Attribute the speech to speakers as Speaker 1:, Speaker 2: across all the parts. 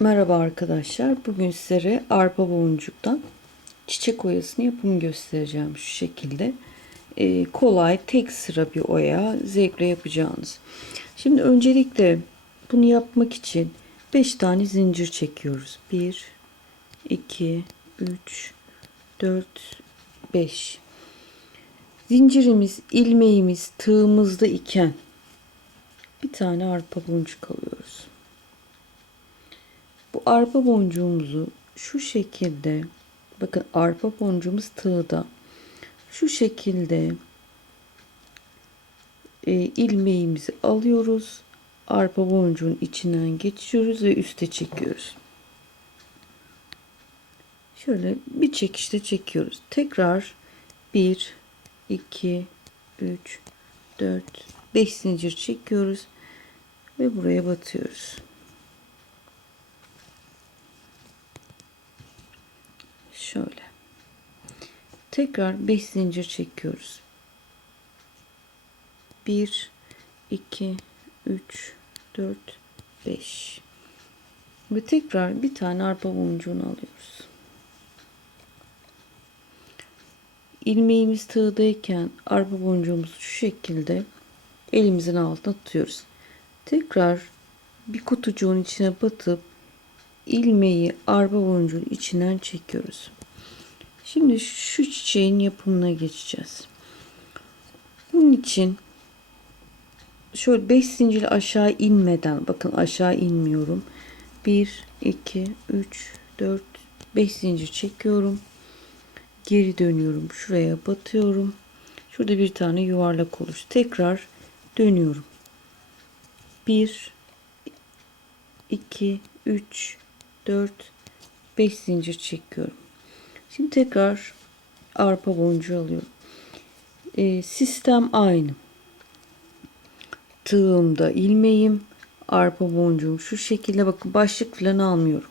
Speaker 1: Merhaba arkadaşlar. Bugün sizlere arpa boncuktan çiçek oyasını yapımı göstereceğim şu şekilde. Ee, kolay tek sıra bir oya zevkle yapacağınız. Şimdi öncelikle bunu yapmak için 5 tane zincir çekiyoruz. 1 2 3 4 5 Zincirimiz, ilmeğimiz tığımızda iken bir tane arpa boncuk alıyoruz. Arpa boncuğumuzu şu şekilde bakın arpa boncuğumuz tığda şu şekilde e, ilmeğimizi alıyoruz. Arpa boncuğun içinden geçiyoruz ve üste çekiyoruz. Şöyle bir çekişte çekiyoruz. Tekrar 1 2 3 4 5 zincir çekiyoruz ve buraya batıyoruz. Şöyle. Tekrar 5 zincir çekiyoruz. 1 2 3 4 5 ve tekrar bir tane arpa boncuğunu alıyoruz. ilmeğimiz tığdayken arpa boncuğumuzu şu şekilde elimizin altına tutuyoruz. Tekrar bir kutucuğun içine batıp ilmeği arpa boncuğun içinden çekiyoruz. Şimdi şu çiçeğin yapımına geçeceğiz. Bunun için şöyle 5 zincir aşağı inmeden bakın aşağı inmiyorum. 1 2 3 4 5 zincir çekiyorum geri dönüyorum. Şuraya batıyorum. Şurada bir tane yuvarlak oluş. Tekrar dönüyorum. 1 2 3 4 5 zincir çekiyorum. Şimdi tekrar arpa boncuğu alıyorum. Ee, sistem aynı. Tığımda ilmeğim, arpa boncuğum şu şekilde bakın başlık falan almıyorum.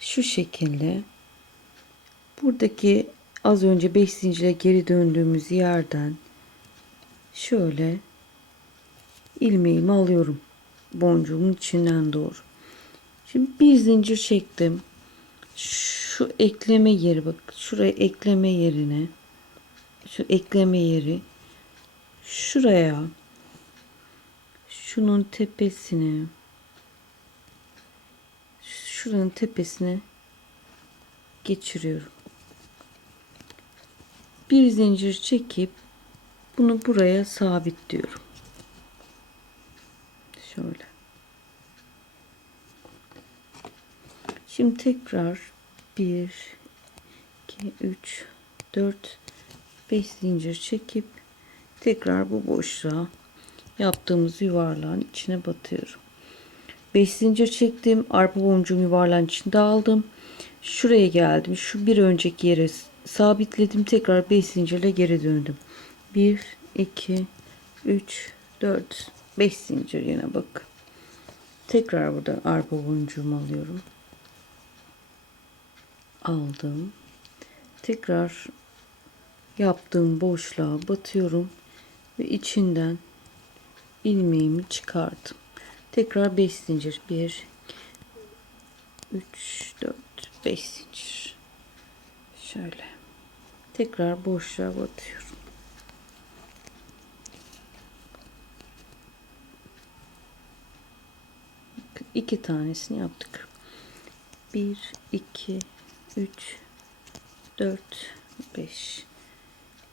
Speaker 1: Şu şekilde buradaki az önce 5 zincire geri döndüğümüz yerden şöyle ilmeğimi alıyorum boncuğumun içinden doğru. Şimdi bir zincir çektim. Şu ekleme yeri bak şuraya ekleme yerine şu ekleme yeri şuraya şunun tepesine şuranın tepesine geçiriyorum bir zincir çekip bunu buraya sabitliyorum. Şöyle. Şimdi tekrar 1 2 3 4 5 zincir çekip tekrar bu boşluğa yaptığımız yuvarlağın içine batıyorum. 5 zincir çektim. Arpa boncuğum yuvarlağın içinde aldım. Şuraya geldim. Şu bir önceki yere sabitledim. Tekrar 5 zincirle geri döndüm. 1 2 3 4 5 zincir yine bak. Tekrar burada arpa boncuğumu alıyorum. Aldım. Tekrar yaptığım boşluğa batıyorum ve içinden ilmeğimi çıkardım. Tekrar 5 zincir. 1 3 4 5 zincir. Şöyle. Tekrar boşluğa batıyorum. iki tanesini yaptık. 1 2 3 4 5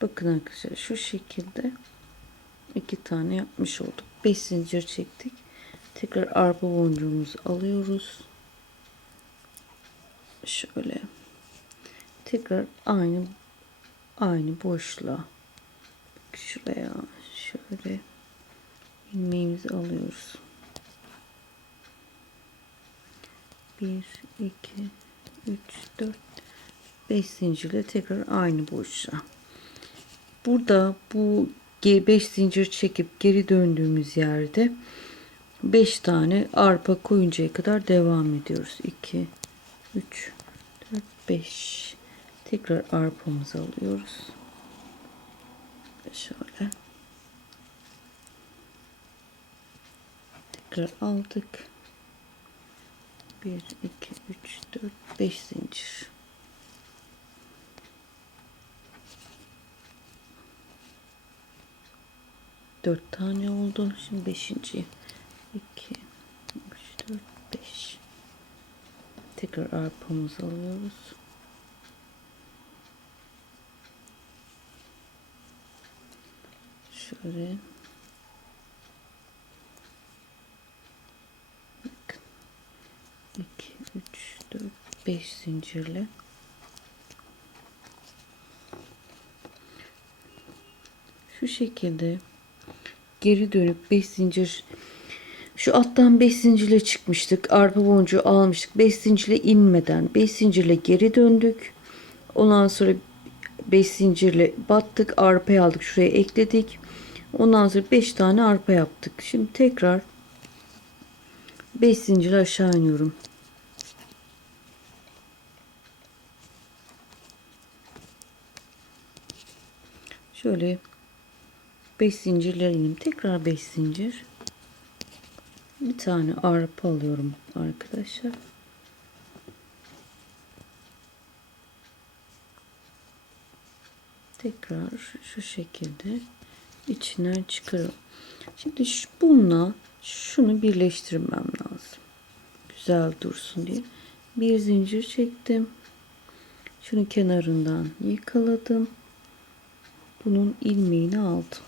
Speaker 1: Bakın arkadaşlar şu şekilde iki tane yapmış olduk. 5 zincir çektik. Tekrar arpa boncuğumuzu alıyoruz. Şöyle tekrar aynı aynı boşluğa şuraya şöyle ilmeğimizi alıyoruz. 1 2 3 4 5 zincirle tekrar aynı boşluğa. Burada bu 5 zincir çekip geri döndüğümüz yerde 5 tane arpa koyuncaya kadar devam ediyoruz. 2 3 4 5 tekrar arpamızı alıyoruz. Şöyle. Tekrar aldık. 1 2 3 4 5 zincir. Dört tane oldu. Şimdi beşinci. 2 3 4 5 Tekrar arpamızı alıyoruz. Şöyle Bakın. 2 3 4 5 zincirle şu şekilde geri dönüp 5 zincir şu alttan 5 zincirle çıkmıştık. Arpa boncuğu almıştık. 5 zincirle inmeden 5 zincirle geri döndük. Ondan sonra 5 zincirle battık. Arpayı aldık. Şuraya ekledik. Ondan sonra 5 tane arpa yaptık. Şimdi tekrar 5 zincir aşağı iniyorum. Şöyle 5 zincirler ineyim. Tekrar 5 zincir. Bir tane arpa alıyorum arkadaşlar. Tekrar şu şekilde içinden çıkarıyorum. Şimdi şu, bununla şunu birleştirmem lazım. Güzel dursun diye. Bir zincir çektim. Şunu kenarından yakaladım. Bunun ilmeğini aldım.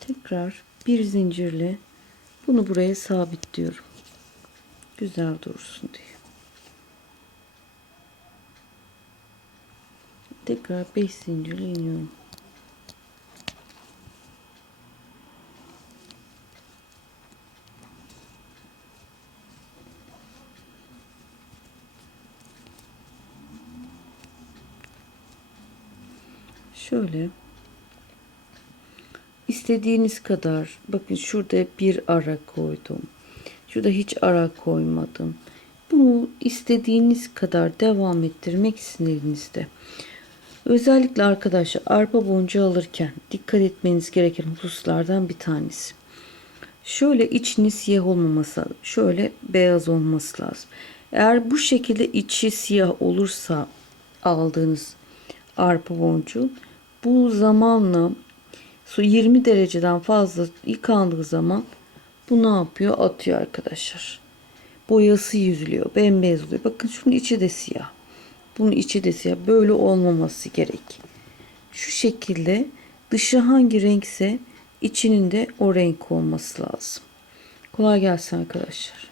Speaker 1: Tekrar bir zincirle bunu buraya sabitliyorum. Güzel dursun diye. Tekrar 5 zincirle iniyorum. Şöyle istediğiniz kadar bakın şurada bir ara koydum. Şurada hiç ara koymadım. Bunu istediğiniz kadar devam ettirmek istediğinizde. Özellikle arkadaşlar arpa boncuğu alırken dikkat etmeniz gereken hususlardan bir tanesi. Şöyle içini siyah olmaması, şöyle beyaz olması lazım. Eğer bu şekilde içi siyah olursa aldığınız arpa boncuğu bu zamanla su 20 dereceden fazla yıkandığı zaman bu ne yapıyor? Atıyor arkadaşlar. Boyası yüzülüyor. Bembeyaz oluyor. Bakın şunun içi de siyah. Bunun içi de siyah. Böyle olmaması gerek. Şu şekilde dışı hangi renkse içinin de o renk olması lazım. Kolay gelsin arkadaşlar.